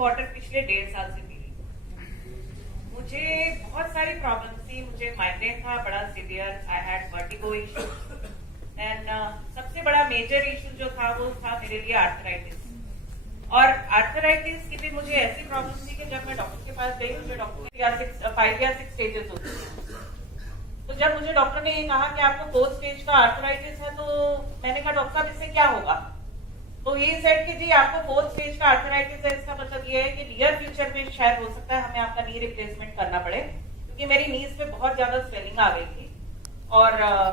Water पिछले 1.5 साल से पी रही हूँ। मुझे बहुत सारी प्रॉब्लम्स थी। मुझे माइग्रेन था बड़ा severe, I had vertigo issue and सबसे बड़ा मेजर इशू जो था वो था मेरे लिए आर्थराइटिस। और आर्थराइटिस की भी मुझे ऐसी प्रॉब्लम थी कि जब मैं डॉक्टर के पास गई, मुझे डॉक्टर ने 5 या 6 स्टेजेस होती है। तो जब मुझे डॉक्टर ने ये कहा कि आपको 4th स्टेज का आर्थराइटिस है, तो मैंने कहा डॉक्टर साहब इससे क्या होगा? तो ये सेट कि जी आपको 4th स्टेज का आर्थराइटिस है, इसका मतलब ये है कि नियर फ्यूचर में शायद हो सकता है हमें आपका नी रिप्लेसमेंट करना पड़े, क्योंकि मेरी नीज पे बहुत ज्यादा स्वेलिंग आ गई थी और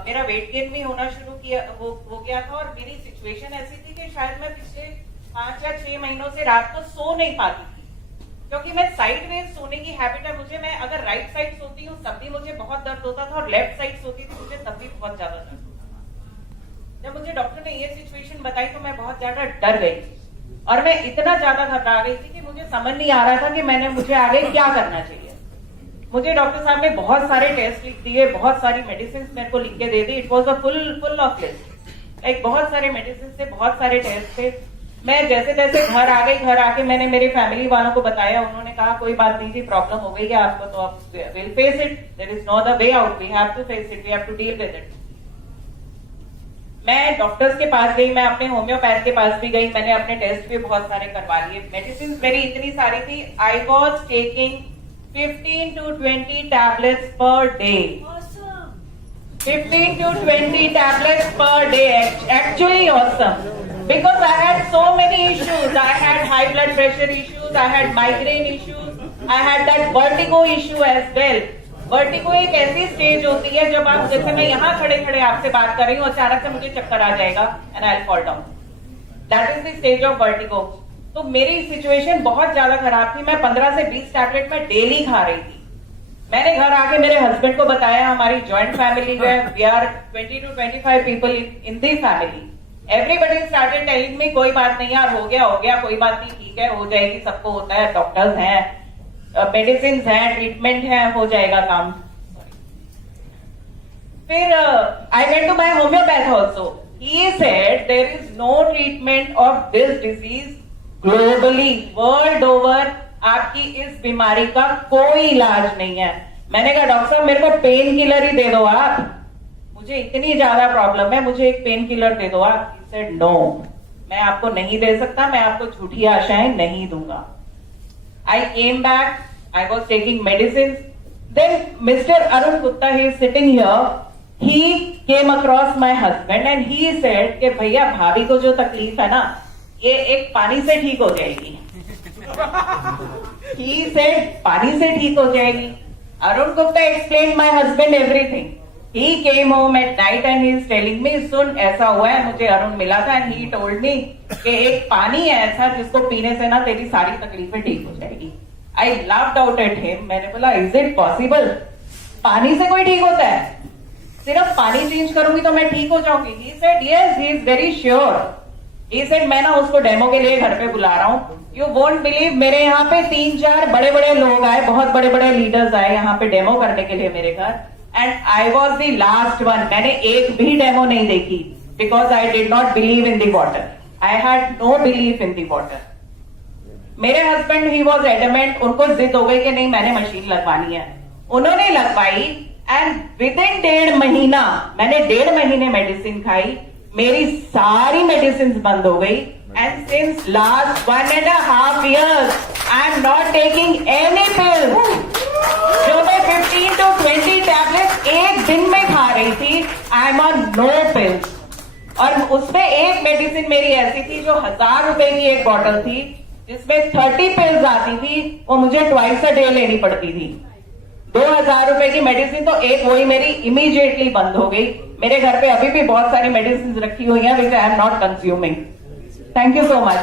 मेरा वेट गेन भी होना शुरू हो गया था। और मेरी सिचुएशन ऐसी थी कि शायद मैं पिछले 5 या 6 महीनों से रात को सो नहीं पाती थी, क्योंकि मैं साइडवेज सोने की हैबिट है मुझे। मैं अगर राइट साइड सोती हूँ तब भी मुझे बहुत दर्द होता था और लेफ्ट साइड सोती थी मुझे तब भी बहुत ज्यादा दर्द होता था। जब मुझे डॉक्टर ने ये सिचुएशन बताई तो मैं बहुत ज्यादा डर गई थी और मैं इतना ज्यादा घबरा गई थी कि मुझे समझ नहीं आ रहा था कि मुझे आगे क्या करना चाहिए। मुझे डॉक्टर साहब ने बहुत सारे टेस्ट लिख दिए, बहुत सारी मेडिसिन मेरे को लिख के दे दी। It was a full of list, like बहुत सारे मेडिसिन थे, बहुत सारे टेस्ट थे। मैं जैसे तैसे घर आ गई। घर आके मैंने मेरे फैमिली वालों को बताया। उन्होंने कहा कोई बात नहीं जी, प्रॉब्लम हो गई है आपको, तो आप will face it, there is no other way out, we have to face it, we have to deal with it. मैं डॉक्टर्स के पास गई, मैं अपने होम्योपैथ के पास भी गई, मैंने अपने टेस्ट भी बहुत सारे करवा लिए। मेडिसिन मेरी इतनी सारी थी, I was taking 15 to 20 tablets per day. 15 to 20 tablets per day. Actually awesome. Because I had so many issues. I had high blood pressure issues. I had migraine issues. I had that vertigo issue as well. Vertigo एक ऐसी stage होती है जब आप, जैसे मैं यहाँ खड़े खड़े आपसे बात कर रही हूँ, अचानक से मुझे चक्कर आ जाएगा and I will fall down. That is the stage of vertigo. तो मेरी सिचुएशन बहुत ज्यादा खराब थी। मैं 15 से 20 टैबलेट में डेली खा रही थी। मैंने घर आके मेरे हस्बैंड को बताया, हमारी ज्वाइंट फैमिली है, we are 20 to 25 people in the family. Everybody started telling me कोई बात नहीं यार, हो गया, कोई बात नहीं, ठीक है, हो जाएगी, सबको होता है, डॉक्टर्स हैं, मेडिसिन है, ट्रीटमेंट है, हो जाएगा काम। फिर I went to my homeopath also. He said there is no treatment of this disease globally, world over आपकी इस बीमारी का कोई इलाज नहीं है। मैंने कहा डॉक्टर साहब मेरे को पेन किलर ही दे दो आप, मुझे इतनी ज्यादा प्रॉब्लम है, मुझे एक पेन किलर दे दो आप। ही सेड नो, मैं आपको नहीं दे सकता, मैं आपको झूठी आशाएं नहीं दूंगा। I came back, I was taking medicines. Then Mr. Arun Gupta, he is sitting here, he came across my husband and he said कि भैया भाभी को जो तकलीफ है ना, ये एक पानी से ठीक हो जाएगी। He said पानी से ठीक हो जाएगी। Arun Gupta explained my husband everything. He came home at night and he is telling me, सुन ऐसा हुआ है, मुझे अरुण मिला था and he told me कि एक पानी है ऐसा जिसको पीने से ना तेरी सारी तकलीफें ठीक हो जाएगी। I laughed out at him. मैंने बोला is it possible? पानी से कोई ठीक होता है? सिर्फ पानी चेंज करूंगी तो मैं ठीक हो जाऊंगी? He said yes, he is very sure. He said मैं ना उसको डेमो के लिए घर पे बुला रहा हूँ। You won't believe, मेरे यहाँ पे 3-4 बड़े बड़े लोग आए, बहुत बड़े बड़े लीडर्स आए यहाँ पे डेमो करने के लिए मेरे घर। And I was the last one. मैंने एक भी डेमो नहीं देखी because I did not believe in the water. I had no belief in the water. मेरे हस्बैंड ही वॉज एडमेंट, उनको जिद हो गई कि नहीं मैंने मशीन लगवानी है। उन्होंने लगवाई एंड विद इन 1.5 महीना, मैंने 1.5 महीने मेडिसिन खाई, मेरी सारी मेडिसिन बंद हो गई। And since last 1.5 years I am not taking any pill. जो मैं 15 to 20 टैबलेट एक दिन में खा रही थी, I am on no pills. और उसमें एक मेडिसिन मेरी ऐसी थी जो 1000 रुपए की एक बॉटल थी, जिसमें 30 पिल्स आती थी, वो मुझे ट्वाइस अ डे लेनी पड़ती थी। 2000 रुपए की मेडिसिन तो एक वही मेरी इमीडिएटली बंद हो गई। मेरे घर पे अभी भी बहुत सारी मेडिसिन रखी हुई हैं which I am not consuming. Thank you so much.